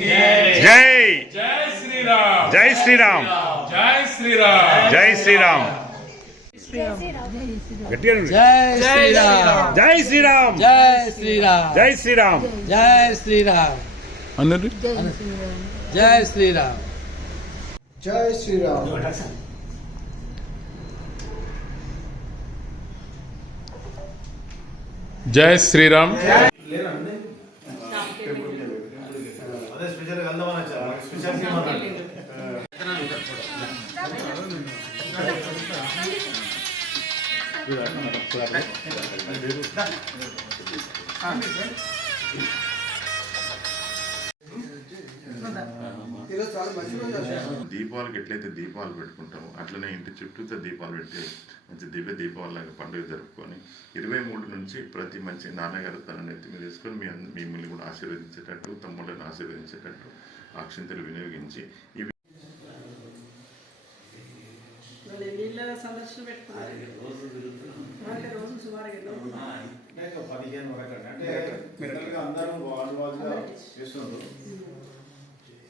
జై జై శ్రీరామ్ జై శ్రీరామ్ జై శ్రీరామ్ జై శ్రీరామ్ గట్టిగా జై శ్రీరామ్ జై శ్రీరామ్ జై శ్రీరామ్ జై శ్రీరామ్ జై శ్రీరామ్ అందరూ జై శ్రీరామ్ జై శ్రీరామ్ జై శ్రీరామ్ దీపావళికి ఎట్లయితే దీపాలు పెట్టుకుంటామో అట్లనే ఇంటి చుట్టూతో దీపాలు పెట్టి మంచి దివ్య దీపావళిలాగా పండుగ జరుపుకొని 23 నుంచి ప్రతి మంచి నాన్నగారు తన నెత్తి మీద వేసుకొని మిమ్మల్ని కూడా ఆశీర్వదించేటట్టు తమ్ముళ్ళని ఆశీర్వదించేటట్టు అక్షింతలు వినియోగించి ఇవి 15 వరకు అంటే అందరూ వాళ్ళుగా చేస్తున్నారు.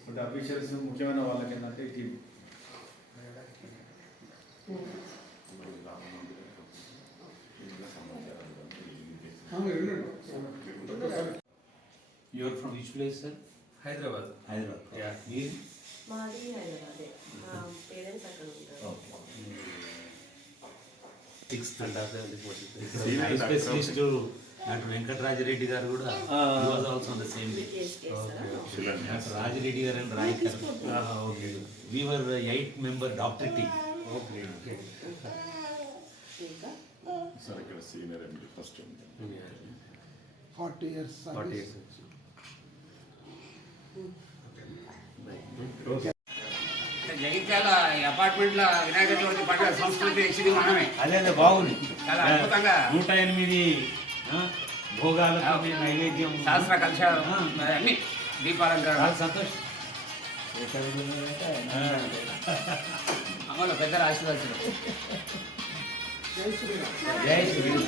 అంటే అఫీషియల్స్ ముఖ్యమైన వాళ్ళకి ఏంటంటే You are from which place, sir? Hyderabad. Hyderabad. Yeah. You? మాది హైదరాబాదే. పేరెంట్స్ అక్కడ ఉంటారు. Specialist to Dr. Venkatrajareddy garu kuda he was also on the same day. Dr. Rajareddy garu and Rai garu. Okay. We were 8-member doctor team. Okay. Sir ఇక్కడ senior ఎండి first 40 years. Jagtial అపార్ట్మెంట్ల Vinayaka Chavithi పండుగ సంస్కృతి ఎక్సిది మనమే. అదే బాగుంది. చాలా అద్భుతంగా 108 భోగాలతో నైవేద్యం శాస్త్ర కలశాలు అన్ని దీపాలంకరణ చాలా సంతోషం. అమలు పెద్దల ఆశీర్వాదాలు. జై శ్రీరామ్.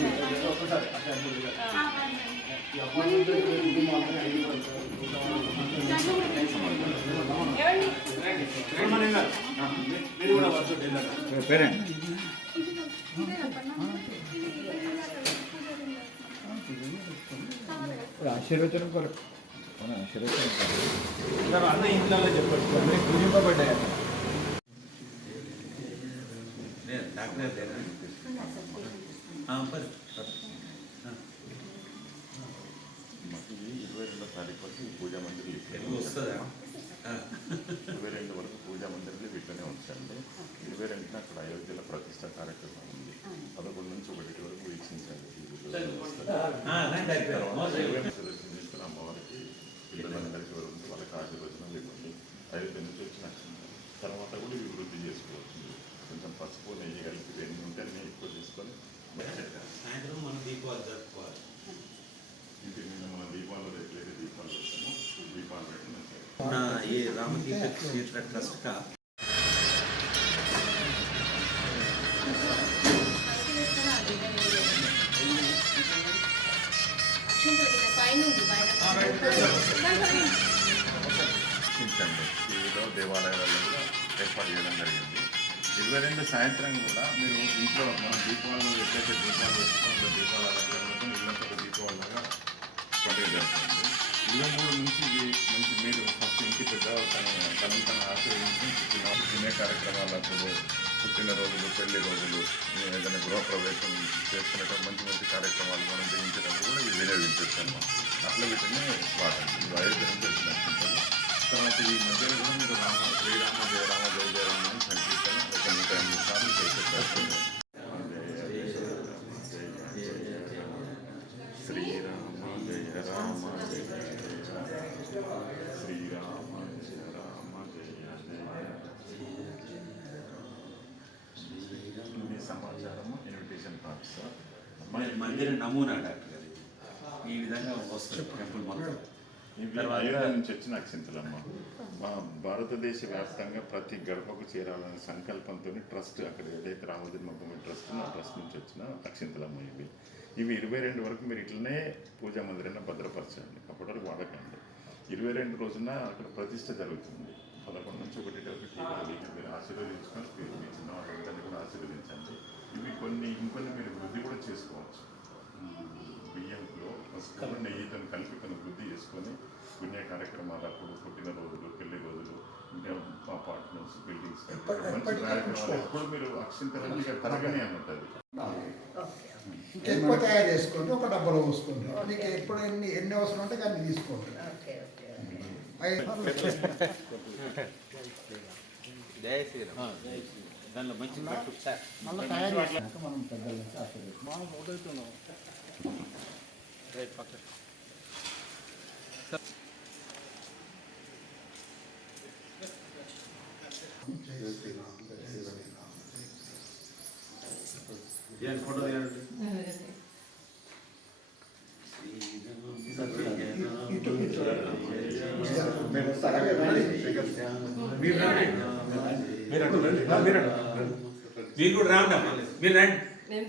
ఆశీర్వచనం కొరకు అన్న ఇంట్లో చెప్పచ్చు పూజింపబడ్డాయి. డాక్టర్ 22వ తారీఖు వరకు పూజా మందిర్లు వస్తుందా? 22 వరకు పూజా మందిర్లు వీటిలోనే ఉంచండి. 22న అక్కడ అయోధ్యలో ప్రతిష్ట కార్యక్రమం ఉంది. 11 నుంచి 1 వరకు వీక్షించండి. తీసుకుని అమ్మవారికి పిల్లలందరికీ వరకు వాళ్ళకి ఆశీర్వచనం ఇవ్వండి. అయోధ్య నుంచి వచ్చిన తర్వాత కూడా ఇవి వృద్ధి చేసుకోవచ్చు. కొంచెం పసుపు నెయ్యి కలిపి ఎన్ని ఉంటే అన్నీ ఎక్కువ తీసుకొని సాయంత్రం మనం దీపావళి జరుపుకోవాలి. ఇంటి మీద మన దీపాలు ఎట్లయితే దీపాలు పెడతామో దీపాలు పెట్టిన ये रामतीर्थ क्षेत्र ट्रस्ट का టీవీలో దేవాలయాలలో కూడా ఏర్పాటు చేయడం జరిగింది. 22 సాయంత్రం కూడా మీరు ఇంట్లో మన దీపాలు ఎట్లయితే దీపాలు పెట్టుకుంటే దీపాల అలంకరణతో ఇళ్ళంతా దీపావళిలాగా పండుగ జరుగుతుంది. 23 నుంచి మంచి మీరు ఫస్ట్ ఇంటి పెద్ద తన ఆశీర్వదించి తినే కార్యక్రమాలప్పుడు పుట్టినరోజులు పెళ్లి రోజులు ఏదైనా గృహప్రవేశం చేసుకునేటప్పుడు మంచి మంచి కార్యక్రమాలు మనం చేయించేటప్పుడు కూడా ఇవి వినియోగించవచ్చు అన్నమాట. అట్లా వీటిని వాడండి. ఇది అయోధ్య నుంచి వచ్చినట్టుంటుంది. తర్వాత ఈ మధ్యలో కూడా మీరు శ్రీరామ జయ రామ జయ జయ రామ అని సంకీర్తన ఒక 108 సార్లు చేసేస్తారు. శ్రీరామ జయ రామ జయ శ్రీరామ జయ రామ జయ జయ మీ సమాచారము ఇన్విటేషన్ కార్డ్స్ మందిర నమూనా డాక్టర్ గారు ఈ విధంగా వస్తుంది టెంపుల్ మొత్తం. అయోధ్య నుంచి వచ్చిన అక్షింతలమ్మ మా భారతదేశ వ్యాప్తంగా ప్రతి గడపకు చేరాలనే సంకల్పంతో ట్రస్ట్ అక్కడ ఏదైతే రామజన్మభూమి ట్రస్ట్ ఆ ట్రస్ట్ నుంచి వచ్చిన అక్షింతలమ్మ ఇవి 22 వరకు మీరు ఇట్లనే పూజా మందిరాన్ని భద్రపరచండి. అప్పటి వరకు వాడకండి. 22 రోజున అక్కడ ప్రతిష్ట జరుగుతుంది. 11 నుంచి 1 మీరు ఆశీర్వదించుకొని మీ చిన్న వాళ్ళందరినీ కూడా ఆశీర్వదించండి. ఇవి ఇంకొన్ని మీరు వృద్ధి కూడా చేసుకోవచ్చు. బియ్యంలో పసుపు నెయ్యితో కలిపి కొన్ని వృద్ధి చేసుకొని పుణ్య కార్యక్రమాలు అప్పుడు పుట్టినరోజులు, పెళ్లి రోజులు, ఇంకా అపార్ట్మెంట్స్, బిల్డింగ్స్ మంచి కార్యక్రమాలు ఎప్పుడు మీరు అక్షింతలన్నీ తరగని అని ఉంటుంది. ఎక్కువ తయారు చేసుకోండి, ఒక డబ్బాలో పోసుకోండి. మీకు ఎప్పుడు ఎన్ని అవసరం ఉంటే అన్ని తీసుకోండి. జై శ్రీరామ్. దానిలో మంచి మళ్ళీ తయారు చేసినాక మనం పెద్దల నుంచి ఆశీర్వదిస్తాం. మీరు కూడా రాండి, మీరు రండి. మేము